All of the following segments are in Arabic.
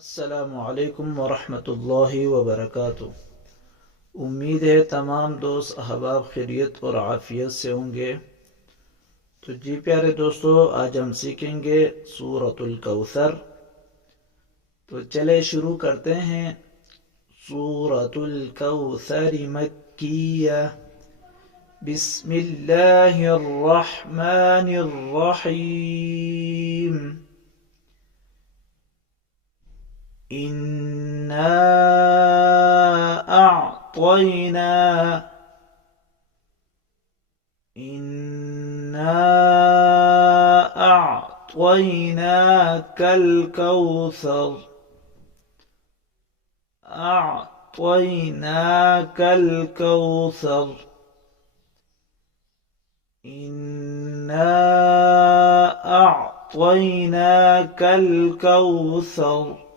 अस्सलामुअलैकुम वरहमतुल्लाहि वबरकातुह। उम्मीद है तमाम दोस्त अहबाब खैरियत और आफियत से होंगे। तो जी प्यारे दोस्तों, आज हम सीखेंगे सूरतुल कौसर। तो चले शुरू करते हैं। सूरतुल कौसर मक्किया। बिस्मिल्लाहिर रहमानिर रहीम। इन्ना अअतैना अअतैनाकल कौसर। अअतैनाकल कौसर। इन्ना अअतैनाकल कौसर।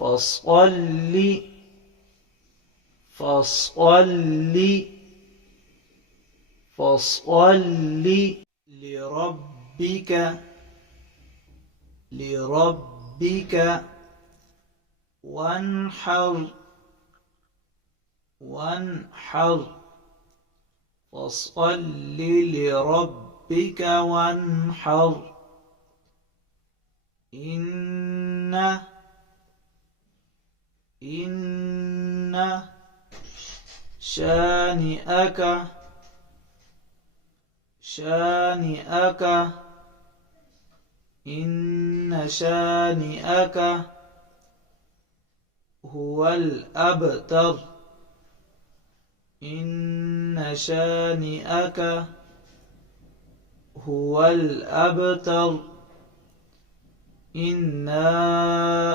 फस्सल्लि फस्सल्लि फस्सल्लि लिरब्बिक लिरब्बिक वन्हर वन्हर। फस्सल्लि लिरब्बिक वन्हर। إن شانئك هو الأبتر. إن شانئك هو الأبتر. إنا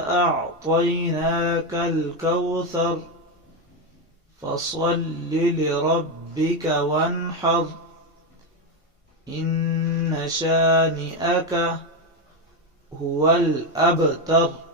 أعطيناك الكوثر فصل لربك وانحر. إن شانئك هو الأبتر.